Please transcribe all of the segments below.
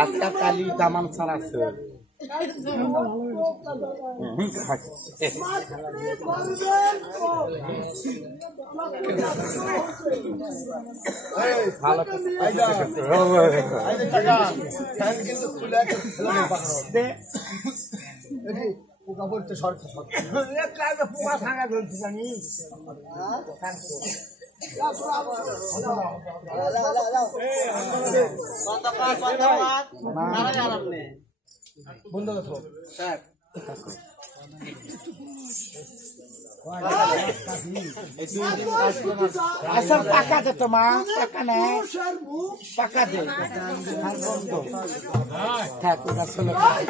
আজকা কালি দামান ছাড়া আছে ভালো পোকা বলতে সরকার পোকা ভাঙা ধরছি জানি বন্ধ asal pakat itu mah pakai pakat deh tak udah selesai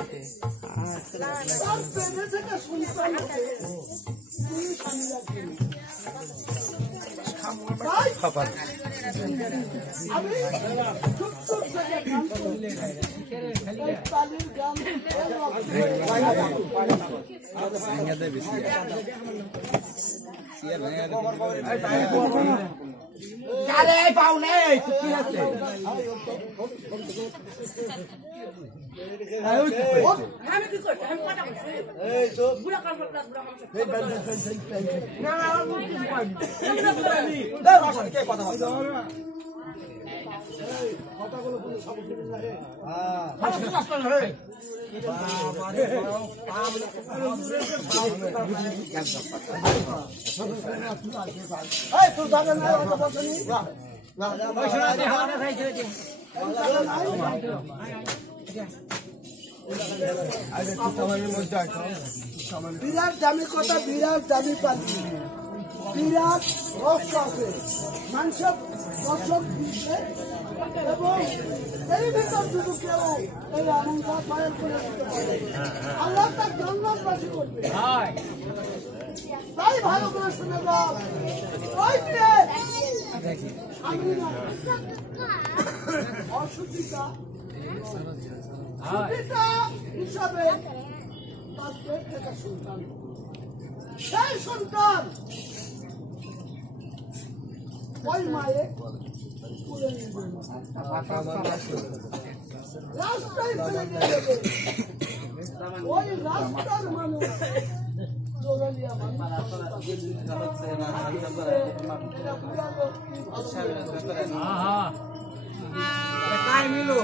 kapan পানির গ্রাম আরে পাও নেই কি আছে আমি কি করব আমি কথা বলছি এই তো বুড়া কাম করতে বুড়া কাম না না আমি কি পারি দে ভাষা কে কথা বলছ কথাগুলো বলে সব দিন না হে হ্যাঁ বাবারে এই তুই যাবে না কথা বলছনি না পয়সা দে হাওয়া খাইছে আরে তুই সময়ের মধ্যে আছো বিরাট দামি কথা বিরাট দামি পাখি বিরাট রস আছে মানুষের দর্শক দিচ্ছে এবং এই ভিতর যদি কেউ এই আনন্দা ফায়ার করে দিতে পারে আল্লাহ তার জন্মবাসী করবে তাই ভালো করে শুনে দাও ওই যে আমি না অসুচিতা সুচিতা হিসাবে তার পেট থেকে সন্তান সেই সন্তান ওই মায়ে তুলে নিবে রাস্তায় ফেলে দিয়ে দেবে ওই রাস্তার মানুষ দৌড়ালিয়া কাই মিলো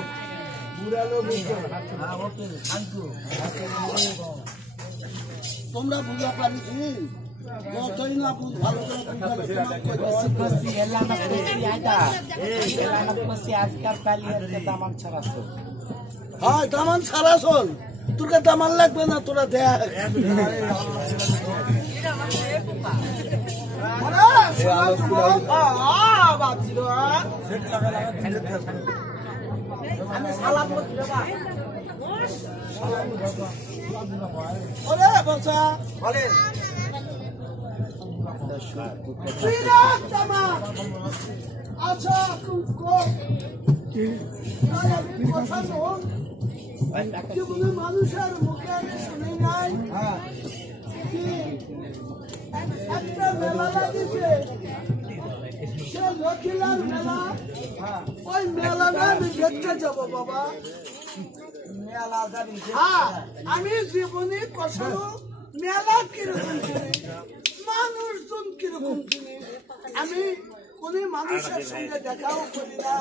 বুড়া লোক তোমরা বুঝা পারিছি যতই না ভালো হ্যাঁ দামান ছাড়া শোন তোর দামান লাগবে না তোরা দেখ ওরে বসা বলেন বিরাট জামাত আচ্ছা কথা শোন জীবনে মানুষের মুখে আমি শুনি নাই কি একটা মেলা লাগিছে সে লক্ষ্মীলাল মেলা ওই মেলাটা আমি দেখতে যাবো বাবা হ্যাঁ আমি জীবনে কখনো মেলা কিরকম জিনিস মানুষজন কিরকম জিনিস আমি কোন মানুষের সঙ্গে দেখাও করি না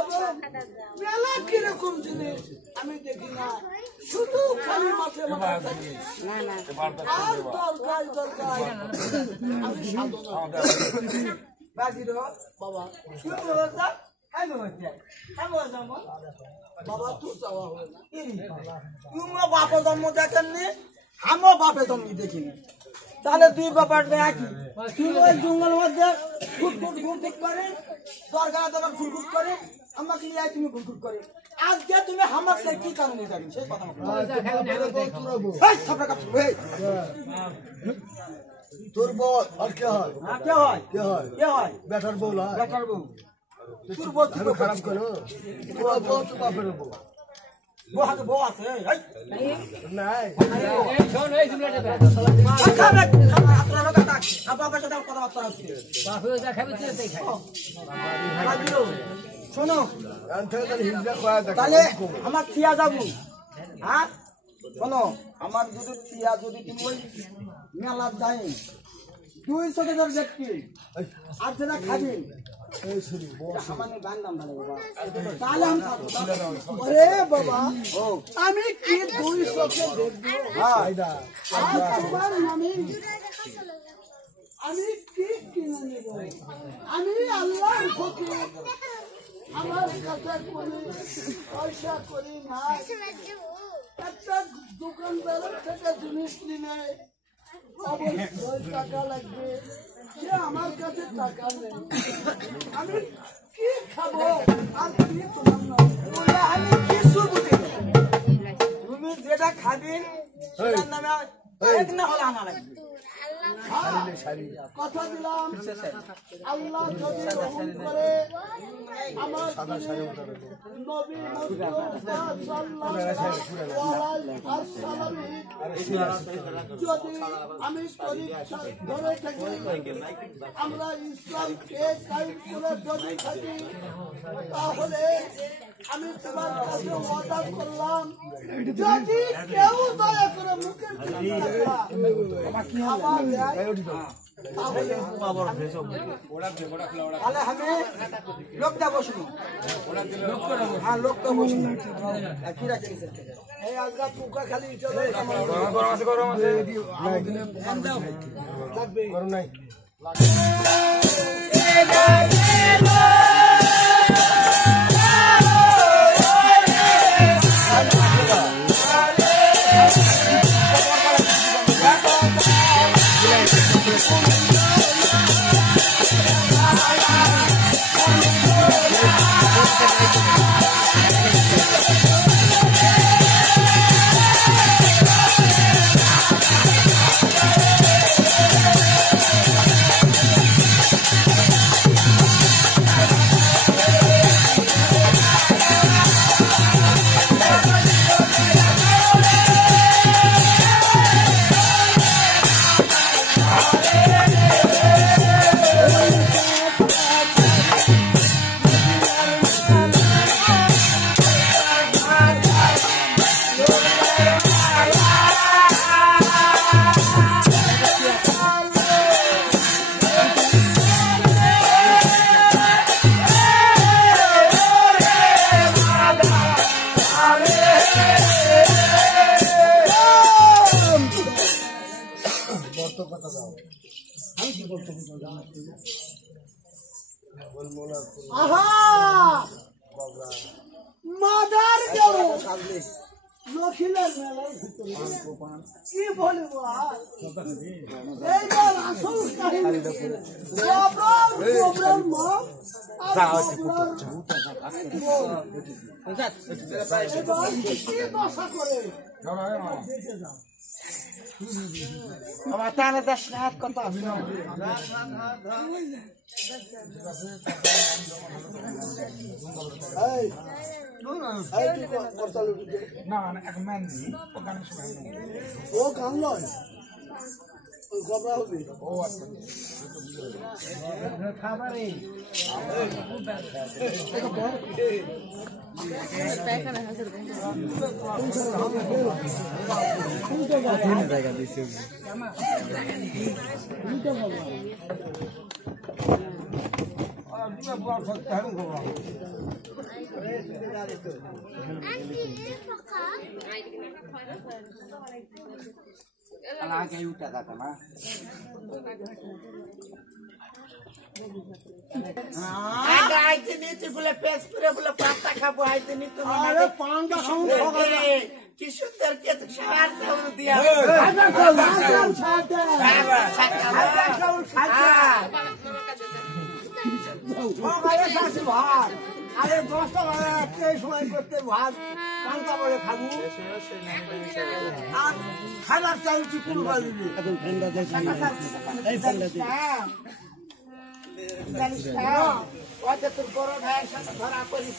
এবং মেলা কিরকম জিনিস আমি দেখি না শুধু খালি মাঠে মাঠে থাকি আর দরকার আমি সাধনা বাবা কি বলছা বাবা তুই যাওয়া হয় না তোমরা বাপে জন্ম দেখেননি আমিও বাপে জন্ম দেখিনি তাহলে দুই ব্যাপারটা একই তুমি ওই জঙ্গল মধ্যে ঘুরঘুট ঘুরঘুট করে দরকার দরকার ঘুরঘুট করে আমাকে নিয়ে তুমি ঘুরঘুট করে আজকে তুমি আমার সাথে কি কারণে যাবি সেই কথা তোর বউ আর কে হয় কে হয় কে হয় কে হয় বেটার বউ না বেটার বউ তোর বউ আমি খারাপ করো তোর বউ তো বাপের বউ বউ হাতে বউ আছে নাই এই শোন এই জুমলাটা আপনার কথা আপনার সাথে কথাবার্তা হচ্ছে বাপে যা খাবে তুই তাই খাই শোনো হিজড়া করা দেখ তাহলে আমার থিয়া যাবো হ্যাঁ শোনো আমার যদি থিয়া যদি তুমি ওই মেলার যাই 200 টাকার দেখবি আর যেটা খাবি সামান্য গান দাম তাহলে আমি খাবো ওরে বাবা আমি কি 200 কে দেখবো হ্যাঁ তোমার নামে আমি কি কিনে নেব আমি আল্লাহর ফকির আমার কাছে কোনো পয়সা করি না একটা দোকানদারের থেকে জিনিস নিলে অবশ্যই টাকা লাগবে সে আমার কাছে টাকা নেই আমি কি খাবো আর কি তোমার বলে আমি কিছু বুঝি না। তুমি যেটা খাবি সেটার নামে এক না হলে আনা লাগবে কথা দিলাম আল্লাহ যদি রহম করে আমার নবী মুস্তাফা সাল্লাল্লাহু আলাইহি যদি আমি পরীক্ষা ধরে থাকি আমরা ইসলামকে কায়েম করে যদি থাকি তাহলে আমি তোমার কাছে ওয়াদা করলাম যদি কেউ দয়া করে মুখের তাহলে আমি লোকটা বসবো হ্যাঁ লোকটা বসবো কি রাখছি এই আজরা পোকা খালি চলে আহা মাদার গেল লখিলের মেলার ভিতরে কি বলবো আর এইবার আসল কাহিনী প্রবলেম মা কি দশা করে আমার তাহলে 10 রাত কত আছে ও কান লয় ঘবরা হবে ও আচ্ছা খাবারে জায়গা দিছে আগে উঠা যাবে না আগে আইতে নিতে বলে পেস করে বলে পাতা খাবো আইতে নিতে আরে পান্ডা সংখ্যা কি সুন্দর কে সার দাও দিয়া আরে 10 টাকা একটা সময় করতে ভাত পান্তা বলে খাবো আর খাবার চাইছি কোন বাজে এখন ঠান্ডা যাচ্ছে এই ঠান্ডা ওটা তোর বড় ভাইয়ের সাথে ধরা করিস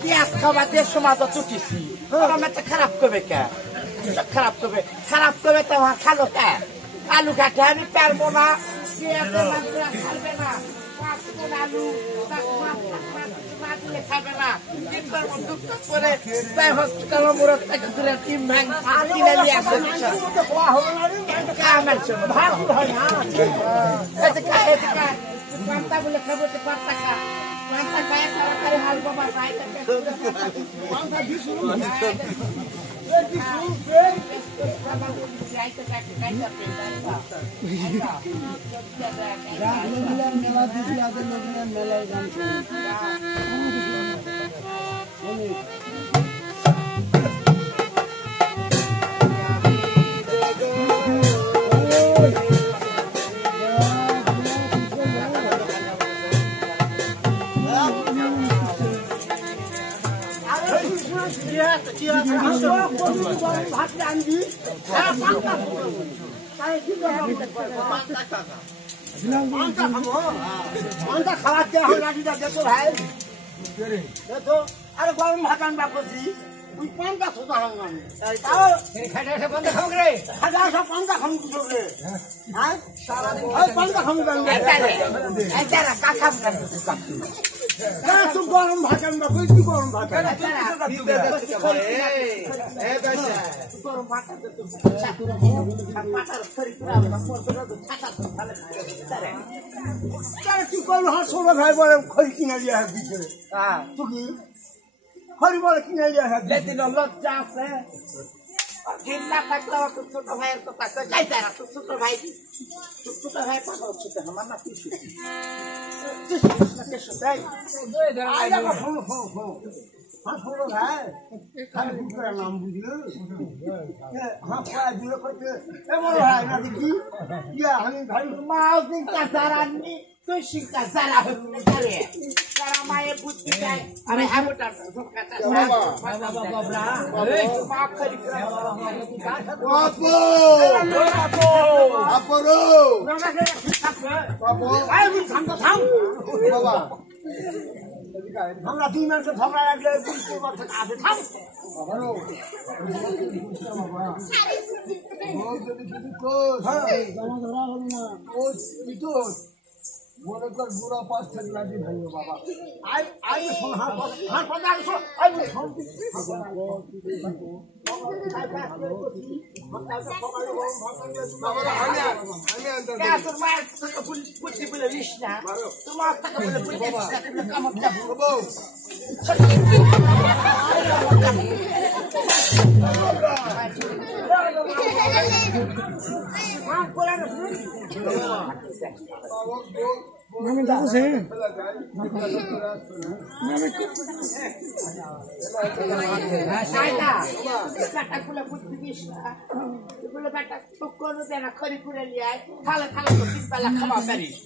পেঁয়াজ খাবার দিয়ে সমাজ চুটিছি খারাপ করবে কে খারাপ করবে তো খালো কে আলু কাটে আমি পারবো না খাবে না আলু খাবে না করে তাই হসপিটাল মোড় থেকে তুলে টিম ভ্যাং কিনে নিয়ে আসে পান্তা বলে খাবো তো পান্তা খা পান্তা খায় তাড়াতাড়ি হাল বাবা মেলা দিদি আগে মেলায় গান শুনি আসলে আনবি হ্যাঁ পাঁচটা তাই কি পাঁচটা খাওয়াতে এখন লাঠিটা দেখো ভাই দেখো আরে গরম ভাত আনবা করছি ওই পাঁচটা সোজা হবে আমি তাও খাটা সব পাঁচটা খাবো রে খাটা সব পাঁচটা খাবো কিছু রে হ্যাঁ ওই পাঁচটা খাবো কাকা তুই গরম ভাত আনবা কই তুই গরম ভাত গরম ভাত তুই করলো হাত সোজা ভাই বলে খড়ি কিনে দিয়ে আসবি তুই কি খড়ি বলে কিনে দিয়ে আসবি যেদিন লজ্জা আছে চিন্তা থাকলে ছোট ভাইয়ের কথা যাইতে ছোট ভাই পাঠাও ছোট আমার না কিছু নাম বুঝলো আমি ভাই মাও চিন্তা সারাননি তুই শিক্ষা সারা সারা মায়ের বুদ্ধি চাই আরে হ্যাঁ আমরা দুই মাসে ঝগড়া লাগলে মনে কর বুড়া পাঁচ থেকে লাগি ভাই বাবা তোর মায়ের বুদ্ধি বলে দিস না তোমার টাকা বলে খড়ি করে নিয়ে খালে খালে তিন বেলা খাওয়া পারিস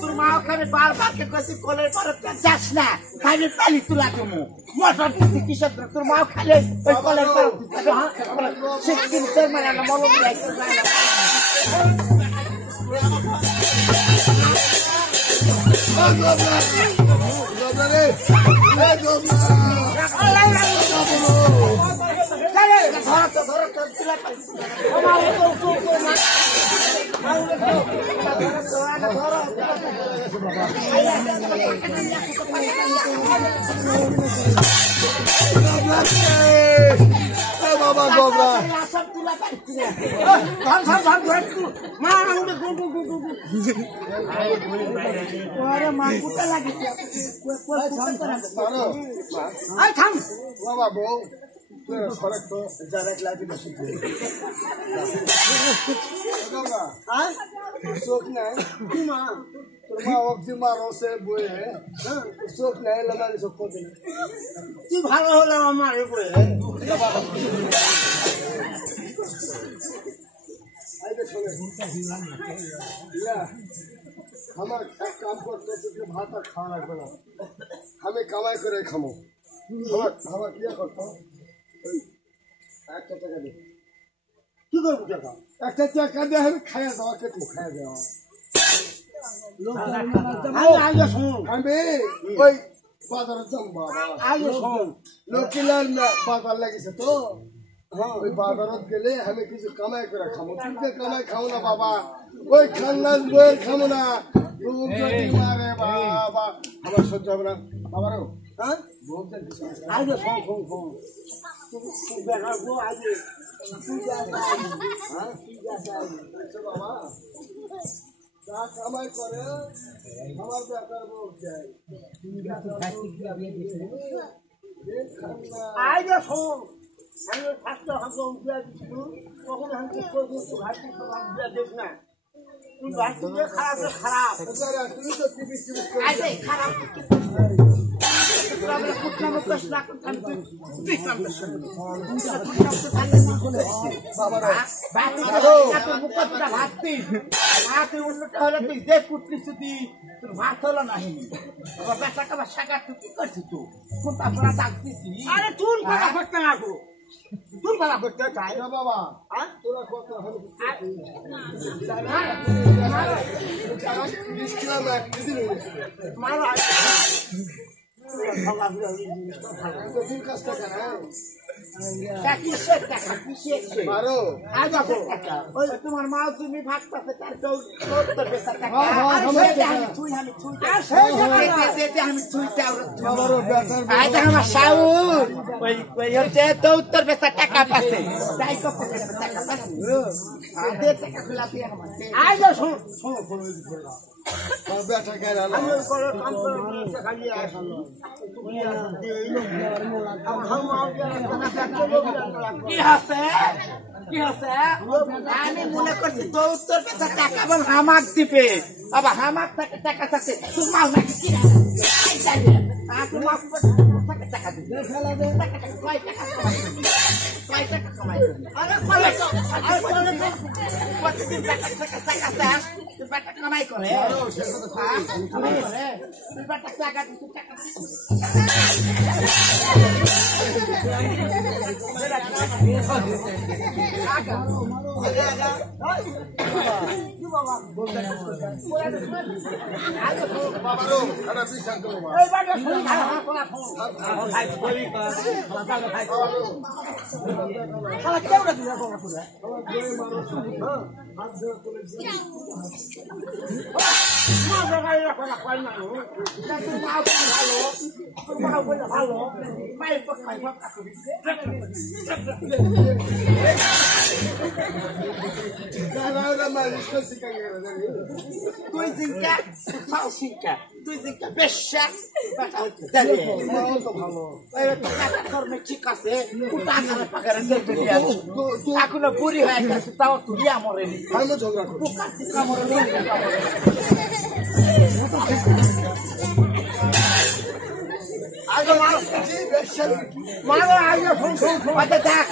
তোর মা ওখানে বারবারকে কষি কোলের পরে যাস না খাইলে পালি তুলা তুমি মটর দিচ্ছি কিসব তোর মা খাইলে ওই কোলের পরে তোর মানে মলম বাবা গোবরা বাবা বউ সড়ক তো যারা লাগি বসে চোখ নাই তোমা অক্সি মারো সে বয়ে চোখ নাই লাগালি চোখ করতে তুই ভালো হলাম আমার বয়ে আমার এক কাম করতে ভাত আর খাওয়া লাগবে না আমি কামাই করে খামো আমার কি করতো একটা টাকা দে কি করবো টাকা একটা টাকা দিয়ে আমি খাইয়া দেওয়া কেটে খাইয়া দেওয়া আগে শোন আমি ওই বাজারে যাম বাবা আগে শোন লক্ষ্মীলাল বাজার লাগিছে তো ওই বাজারত গেলে আমি কিছু কামাই করে খাবো তুমি কামাই খাও না বাবা ওই খান্নাস বইয়ের খাবো না মারে বাবা আমার সহ্য হবে না বাবারও হ্যাঁ আগে শোন শোন শোন বেড়াবো আগে বাবা যা কামাই করে আমার বেকার বউ যায় আগে শোন আমি ফার্স্ট হাতে উঠিয়ে দিচ্ছিল তখন আমি ঘাটটি দেখ না তুই ঘাটটি খারাপ খারাপ তুমি তো টিভি খারাপ আমরা কুটনা মুখস না করতাম তুই বিশ্রাম মুখটা ভাবতি তুই অন্যটা হলে তুই যে কুটনিস তুই তোর ভাত হলো না বেটা কাবার শাখা তুই কি করছিস তুই কোনটা পড়া ডাকতিস আরে চুল পালা করতে না গো চুল পালা করতে চাই না বাবা তোরা কত হলো ইসলাম একদিন মারো দিন কাজটা কেন মারো ওই তোমার মা তুমি ভাগ পাতে তার তোর বেসা টাকা আমি ছুই আমার শাউর ওই হচ্ছে তো উত্তর বেসা টাকা পাচ্ছে তাই তো টাকা পাচ্ছে টাকা খোলাতে আজ শোন বেটা কেন কি আছে আমি মনে করছি তো উত্তর পেশা টাকা বল হামাক দিবে আবার হামাক থাকে টাকা থাকে তোমার নাকি কি টাকা দিবে টাকা কামাই করে টাকা তুই জিঙ্কা ফাও সিঙ্কা তুই জিঙ্কা বেশা ঠিক আছে এখনো বুড়ি হয়ে গেছে তাও তুই আমরে আগে মারো আগে দেখ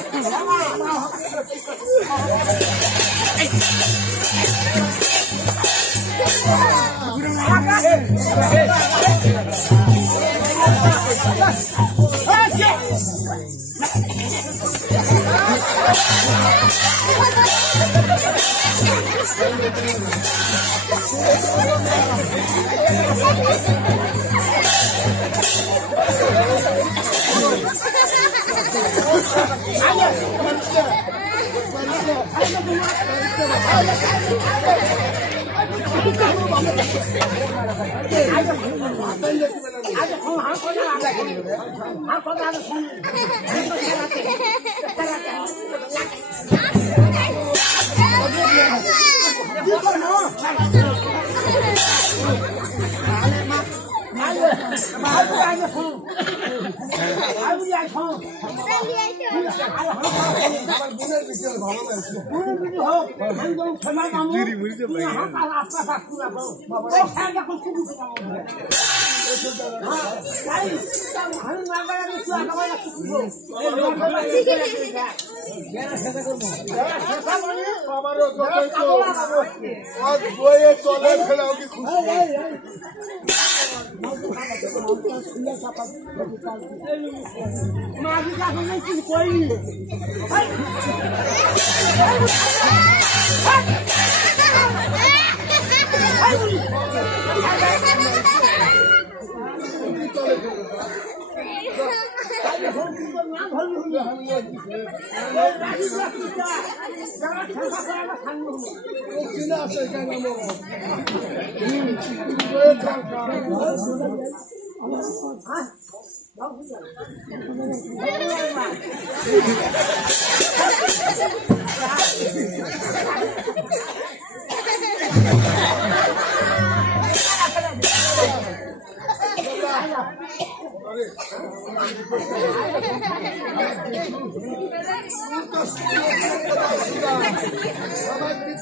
চলে ফেলাও কি খুশি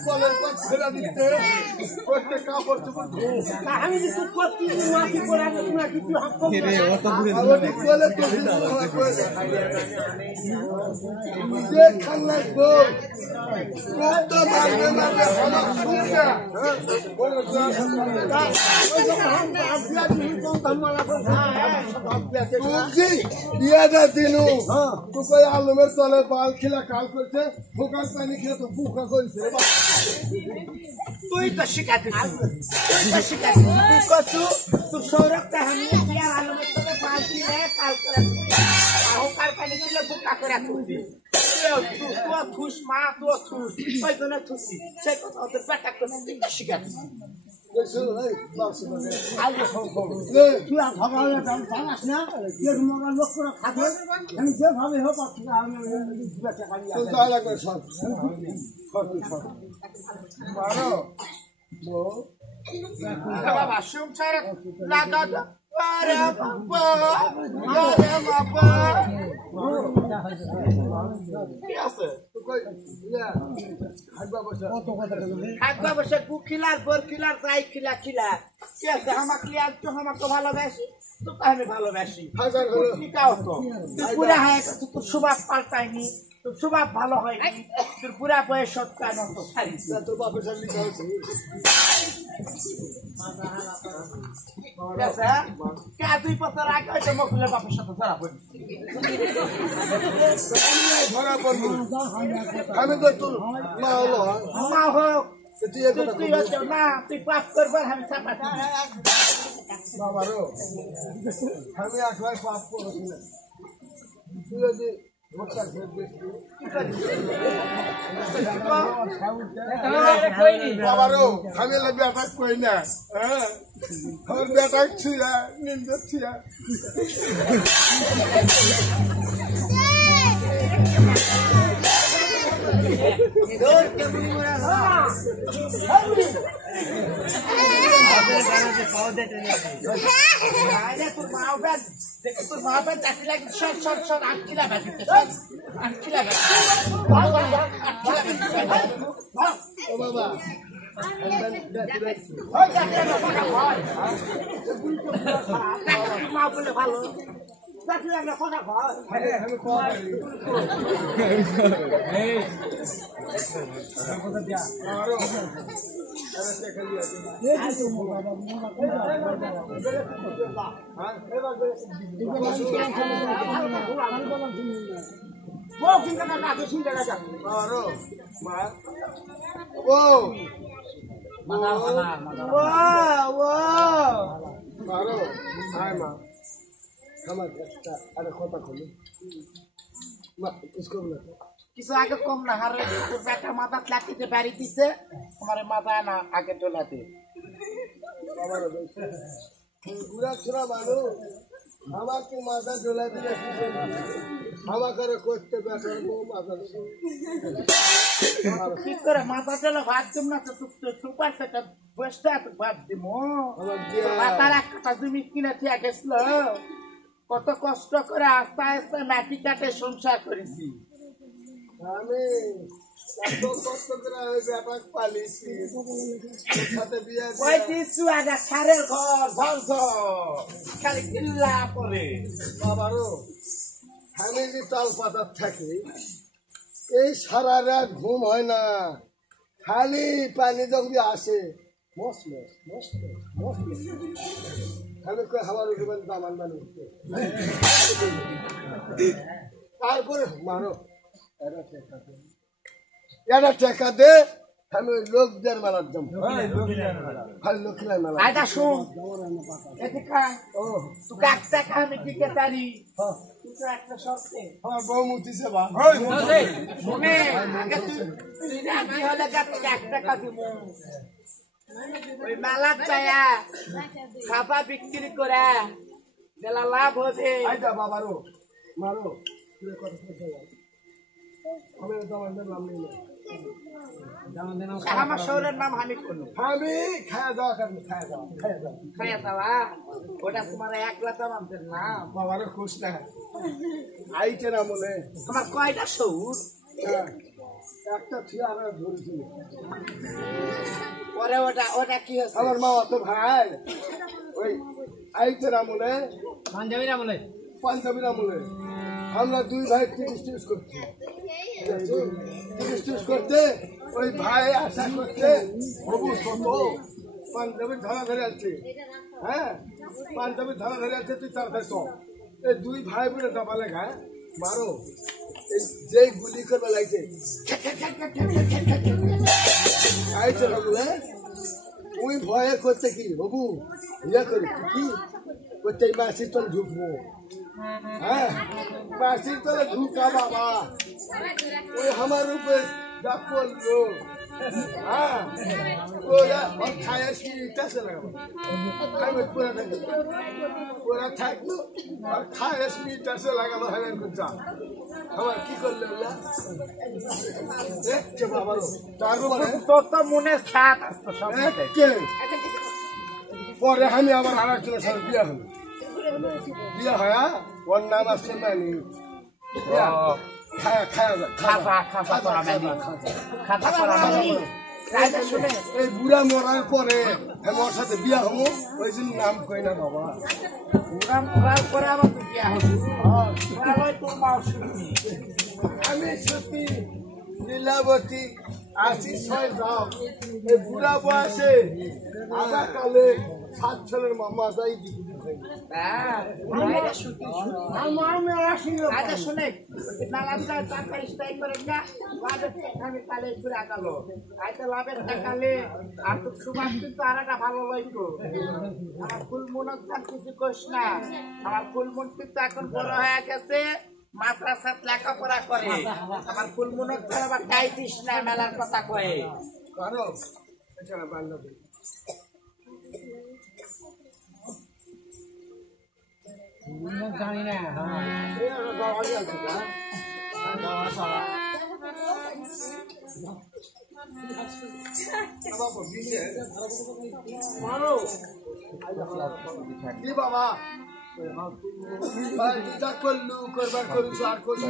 কলের পর ছেড়ে দিতে প্রত্যেক কাপড় চোপড় ধুও আমি কিছু করছি মাটি পড়া না কিছু হাত বলে যে খান্নাস বউ তো মারবে মারবে আমার শুনছে তুলছি বিয়াটা দিনু তুই আলমের তলে বাল খিলা কাল করছে ফুকার পানি খেয়ে তো বুকা করেছে তুই তো শিখাচ্ছিস তুই তো শিখাচ্ছিস তুই কছু তুই সৌরভটা আমি বিয়ার আলমের তোকে পাঁচ দিনে কাল করে আহ কাল পানি দিলে বুকা করে তুলবি তুই থুস মা তুই থুস ওই জন্য থুসি সেই কথা ওদের পেটা করে তুই তো শিখাচ্ছিস তুই আর ভগবানের জানাস না এরকম লোক করে খাবে আমি যেভাবে হোক আমি বাবা সংসার লাগা আরে বাবা আরে বাবা কি আছে খাইবা বসে কুকিলার বরকিলার যাই খিলা খিলা কি আছে আমার ক্লিয়ার তো আমার তো ভালোবাসি তো আমি ভালোবাসি কি কাও তো পুরা হয় তোর স্বভাব পাল্টায়নি তোর স্বভাব ভালো হয়নি তোর পুরা বয়স সত্তা নষ্ট ছাড়ি তোর বাপের সাথে দুই বছর আগে হয়তো মকুলের বাপের সাথে ধরা পড়ি ধরা পড়বো আমি তো তোর মা হলো মা হোক তুই হচ্ছে না তুই পাস করবার আমি চাপাচ্ছি বাবারও আমি একবার পাপ করেছি না তুই যদি ভোটটা খেয়ে বাবারও আমি বেটা কই না হ্যাঁ আমার বেটা ছিয়া নিন্দে ছিয়া তোর মা বেন চাকরি লাগে সর আটকিলা বাজিতে আটকিলা ও বাবা মা বলে ভালো চাকরি লাগলে কথা হয় কিছু আগে কম না হারে তোর একটা মাথা লাকিতে বাড়ি দিছে আমার মাথা না আগে তোলাতে আমাকে মাথা ডোলা দিলে আমাকে করতে বেটার ঠিক করে মাথা তোলা ভাত দিম না তো সুপার সেটা বসতে ভাত দিব মাথার একটা জমি কিনে ঠিক গেছিল কত কষ্ট করে আস্তে আস্তে মাটি কাটে সংসার করেছি আমি এত কষ্ট করে ওই বেটা পালিয়েছি সাথে বিয়ে ওই দিচ্ছু আগে সারের ঘর ধ্বংস খালি কিল্লা করে বাবারও আমি যে তাল পাতার থাকি এই সারা রাত ঘুম হয় না খালি পানি যখন আসে মস মস মস মস আমি কই হাওয়ার উঠবেন দামান বানি তারপরে মারো এটা টেকা দে আমি ওই লোকদের মেলার জম খালি লোকের মেলা আচ্ছা শুন এদিকে তোকে একটা আমি টিকে তারি কিন্তু একটা শর্তে আমার বউ মুতিছে বা শুনে আগে তুই রাজি হলে তোকে একটা কাজ দিব ওই মেলা চায়া খাপা বিক্রি করে বেলা লাভ হবে আইটা বাবারও মারো আমি তোমাদের নাম নেই আমার শহরের নাম হামিদ করলো আমি খাওয়া দাওয়া করবো খাইয়া দাওয়া ওটা তোমার একলা তো আমাদের না বাবারও খুশ না আইটে না মনে তোমার কয়টা শহর একটা ঠিক আমরা ধরেছি পরে ওটা কি হচ্ছে আমার মামা তো ভাই ওই আইতের আমলে পাঞ্জাবির আমলে আমরা দুই ভাই টিস করছি টিস করতে ওই ভাই আশা করতে বহু ছোট পাঞ্জাবির ধারা ধরে আছে হ্যাঁ পাঞ্জাবির ধারা ধরে আছে তুই তাড়াতাড়ি সব এই দুই ভাই বলে দাবা লেখা মারো যেই গুলি করবে লাগছে আইছে বলে ওই ভয়ে করতে কি বাবু ইয়ে করি কি করতে মাসির তলে ঢুকবো হ্যাঁ মাসির তলে ঢুকা বাবা ওই আমার উপরে যা করলো হ্যাঁ ওরা খায় আসি লাগাবো আমি পুরা থাকলো আর খায় আসি লাগাবো হামের কুচা আমার কি করলো দেখছে বাবারও তারপরে তোর তো মনে সাত আসতো সব পরে আমি আবার আর একজনের সাথে বিয়া হলো বিয়া হয় ওর নাম আসছে মানি এই বুড়া মরার পরে আমার সাথে বিয়া হবো ওই জন্য নাম কই না বাবা বুড়া মরার পরে আবার বিয়া হবো তোর মা আমি সত্যি লীলাবতী আশি 6 যাও এই বুড়া বয়সে আধা কালে 7 ছেলের মামা যাই দিদি আমার ফুলমন কিন্তু এখন বড় হয়ে গেছে মাদ্রাসাত লেখাপড়া করে আমার ফুলমনক আবার গাইতিস না মেলার কথা কয়ে কারো এছাড়া বান্ধবী জানি না কি বাবা যা করলু করবার করলু আর করছি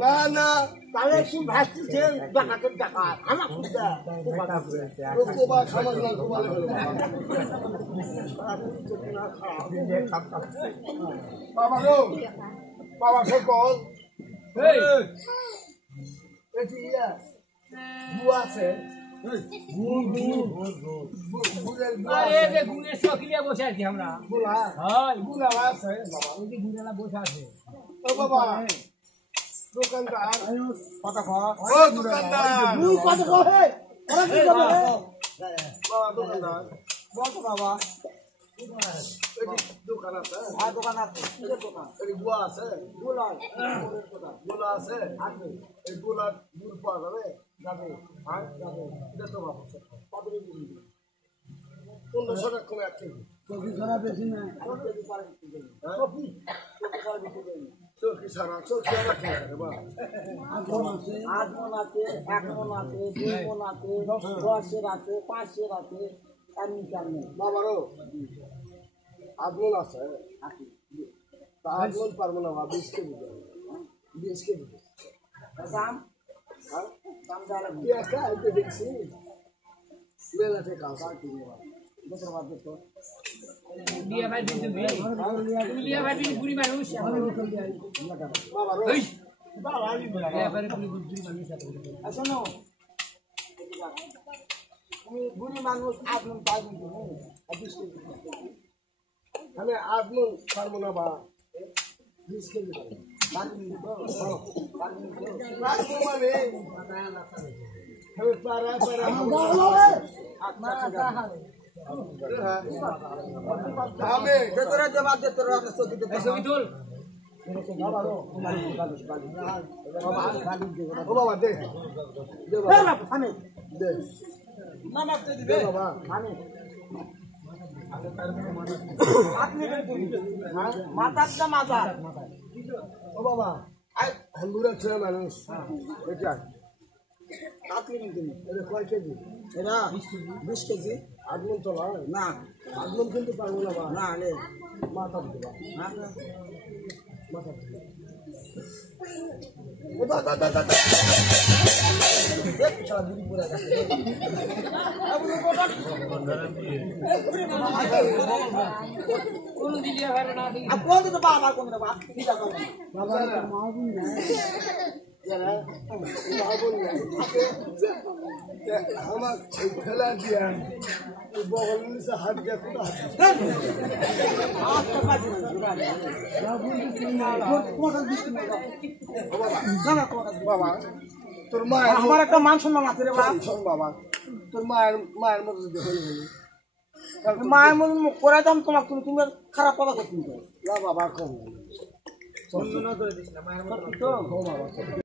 না না তাহলে কি ভাসছে ডাকাতের ডাকাত আমার খুঁজা কোবা সমাজ না কোবালে বাবা গো বাবা সকল এটি ইয়া বুয়া আছে আরে যে গুনে সকিলে বসে আছি আমরা বুলা হয় বুলা আছে বাবা ওই যে গুনেলা বসে আছে ও বাবা দোকানদার কথা কয় ও দোকানদার তুই কত কহে ওরা কি করবে বাবা দোকানদার বল তো বাবা দোকান আছে আর দোকান আছে কিসের দোকান এই বুয়া আছে বুলা বুলা আছে আছে এই বুলা গুড় পাওয়া যাবে যাবে হ্যাঁ যাবে এটা তো বাবা কত দিন 1500 টাকা কমে আছে চোখি খারাপ বেশি না চোখি সারা চোখি আমার ঠিক আছে বাবা 8 মন আছে 1 মন আছে 2 মন আছে 10 এর আছে 5 এর আছে এমনি চালনে বাবারও আদমন আছে তা আদমন পারবো না 20 কেজি 20 কেজি দাম হ্যাঁ দাম জানা কি একা আইতে দেখছি মেলা থেকে আসা দেখো বাদ তো লিয়া ভাই দিন তুমি লিয়া ভাই দিন বুড়ি মানুষ বাবারও এই লিয়া ভাই বুড়ি মানুষ আছে শোনো তুমি বুড়ি মানুষ 8 মন পাইবেন তুমি 20 কেজি আমি আদমন পারবো না বা 20 কেজি বাকি দিব রাখবো মানে আমি পারা আমি ভেতরে দেবা ভেতরে আপনি চোখি দিতে ছবি তোল ও বাবা দে দে আমি দে নামাজতে দিবে বাবা আমি আপনি মাথাটা মাথা ও বাবা হামদুরা ছেলে মানুষ এটা আপনি কিন্তু এটা কয় কেজি এটা 20 কেজি আদমন তো নয় না আদমন কিন্তু পারবো না বাবা না আলে মাথা দিতে বাবা হ্যাঁ মাথা দিতে কোনো দিলিয়া ভালো না দিলি আর কোন তো বাবা কোন বাবা দিদা কোন বাবা মা বোন না যারা মা বোন না আমার খেলা দিয়া বগল से हाथ दिया खुदा হাত তো বাজি না বাবা তোর মায়ের আমার একটা মান সম্মান আছে রে বাবা শোন বাবা তোর মায়ের মতো যদি হয়ে গেলি মায়ের মন করে দাম তোমাকে তুমি খারাপ কথা করতে না বাবা কম তো